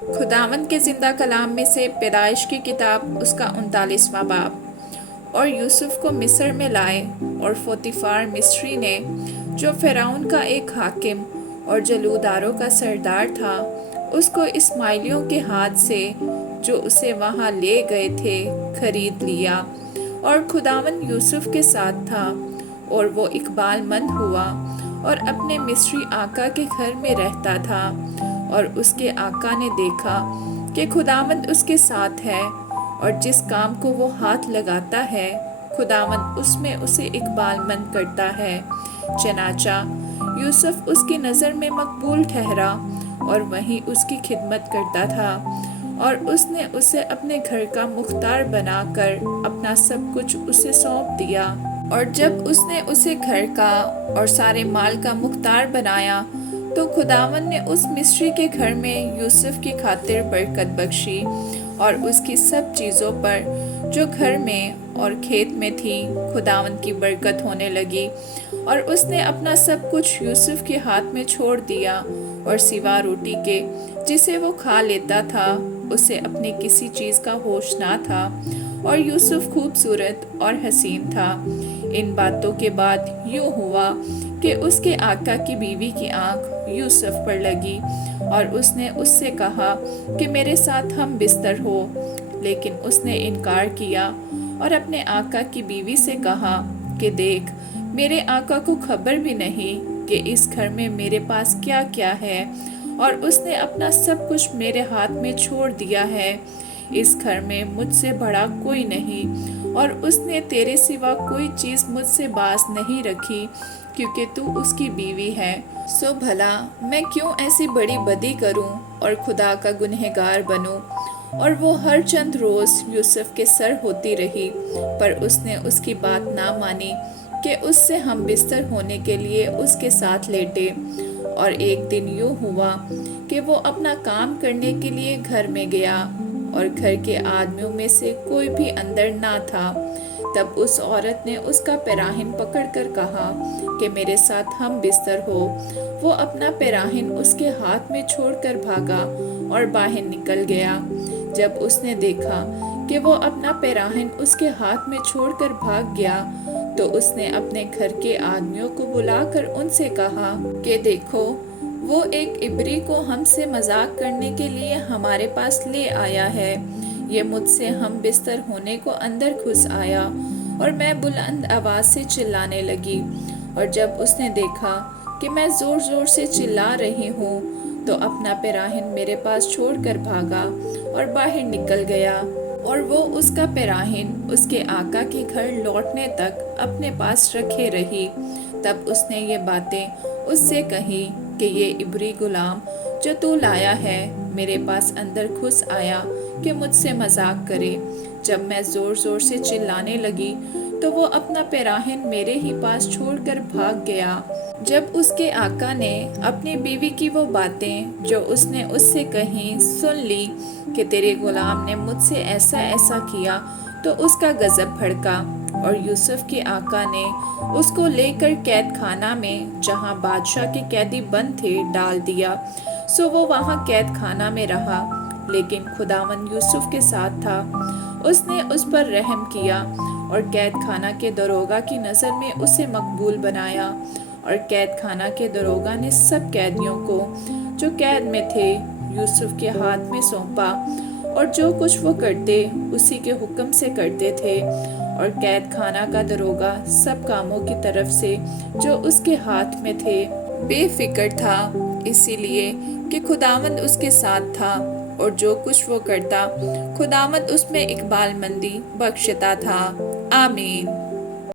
خداوند کے زندہ کلام میں سے پیدائش کی کتاب اس کا 39واں باب۔ اور یوسف کو مصر میں لائے، اور پوتیفار مصری نے، جو فرعون کا ایک حاکم اور جلوداروں کا سردار تھا، اس کو اسماعیلیوں کے ہاتھ سے جو اسے وہاں لے گئے تھے خرید لیا۔ اور خداوند یوسف کے ساتھ تھا، اور وہ اقبال مند ہوا اور اپنے مصری آقا کے گھر میں رہتا تھا۔ اور اس کے آقا نے دیکھا کہ خداوند اس کے ساتھ ہے، اور جس کام کو وہ ہاتھ لگاتا ہے خداوند اس میں اسے اقبال مند کرتا ہے۔ چنانچہ یوسف اس کی نظر میں مقبول ٹھہرا، اور وہیں اس کی خدمت کرتا تھا، اور اس نے اسے اپنے گھر کا مختار بنا کر اپنا سب کچھ اسے سونپ دیا۔ اور جب اس نے اسے گھر کا اور سارے مال کا مختار بنایا، تو خداوند نے اس مصری کے گھر میں یوسف کی خاطر برکت بخشی، اور اس کی سب چیزوں پر جو گھر میں اور کھیت میں تھی خداوند کی برکت ہونے لگی۔ اور اس نے اپنا سب کچھ یوسف کے ہاتھ میں چھوڑ دیا، اور سوا روٹی کے جسے وہ کھا لیتا تھا اسے اپنی کسی چیز کا ہوش نہ تھا۔ اور یوسف خوبصورت اور حسین تھا۔ ان باتوں کے بعد یوں ہوا کہ اس کے آقا کی بیوی کی آنکھ یوسف پر لگی، اور اس نے اس سے کہا کہ میرے ساتھ ہم بستر ہو، لیکن اس نے انکار کیا۔ اور اپنے آقا کی بیوی سے کہا کہ دیکھ، میرے آقا کو خبر بھی نہیں کہ اس گھر میں میرے پاس کیا کیا ہے، اور اس نے اپنا سب کچھ میرے ہاتھ میں چھوڑ دیا ہے۔ اس گھر میں مجھ سے بڑا کوئی نہیں، اور اس نے تیرے سوا کوئی چیز مجھ سے باز نہیں رکھی، کیونکہ تو اس کی بیوی ہے۔ سو بھلا میں کیوں ایسی بڑی بدی کروں اور خدا کا گنہگار بنوں؟ اور وہ ہر چند روز یوسف کے سر ہوتی رہی، پر اس نے اس کی بات نہ مانی کہ اس سے ہم بستر ہونے کے لیے اس کے ساتھ لیٹے۔ اور ایک دن یوں ہوا کہ وہ اپنا کام کرنے کے لیے گھر میں گیا، اور گھر کے آدمیوں میں سے کوئی بھی اندر نہ تھا۔ تب اس عورت نے اس کا پیراہن پکڑ کر کہا کہ میرے ساتھ ہم بستر ہو۔ وہ اپنا پیراہن اس کے ہاتھ میں چھوڑ کر بھاگا اور باہر نکل گیا۔ جب اس نے دیکھا کہ وہ اپنا پیراہن اس کے ہاتھ میں چھوڑ کر بھاگ گیا، تو اس نے اپنے گھر کے آدمیوں کو بلا کر ان سے کہا کہ دیکھو، وہ ایک عبری کو ہم سے مذاق کرنے کے لیے ہمارے پاس لے آیا ہے۔ یہ مجھ سے ہم بستر ہونے کو اندر گھس آیا، اور میں بلند آواز سے چلانے لگی۔ اور جب اس نے دیکھا کہ میں زور زور سے چلا رہی ہوں، تو اپنا پیراہن میرے پاس چھوڑ کر بھاگا اور باہر نکل گیا۔ اور وہ اس کا پیراہن اس کے آقا کے گھر لوٹنے تک اپنے پاس رکھے رہی۔ تب اس نے یہ باتیں اس سے کہی کہ یہ عبری غلام جو تو لایا ہے میرے پاس اندر گھس آیا کہ مجھ سے مذاق کرے۔ جب میں زور زور سے چلانے لگی تو وہ اپنا پیراہن میرے ہی پاس چھوڑ کر بھاگ گیا۔ جب اس کے آقا نے اپنی بیوی کی وہ باتیں جو اس نے اس سے کہیں سن لی کہ تیرے غلام نے مجھ سے ایسا ایسا کیا، تو اس کا غضب بھڑکا، اور یوسف کے آقا نے اس کو لے کر قید خانہ میں، جہاں بادشاہ کے قیدی بند تھے، ڈال دیا۔ سو وہ وہاں قید خانہ میں رہا، لیکن خداوند یوسف کے ساتھ تھا۔ اس نے اس پر رحم کیا، اور قید خانہ کے داروغہ کی نظر میں اسے مقبول بنایا۔ اور قید خانہ کے داروغہ نے سب قیدیوں کو جو قید میں تھے یوسف کے ہاتھ میں سونپا، اور جو کچھ وہ کرتے اسی کے حکم سے کرتے تھے۔ اور قید خانہ کا داروغہ سب کاموں کی طرف سے جو اس کے ہاتھ میں تھے بے فکر تھا، اسی لیے کہ خداوند اس کے ساتھ تھا، اور جو کچھ وہ کرتا خداوند اس میں اقبال مندی بخشتا تھا۔ آمین۔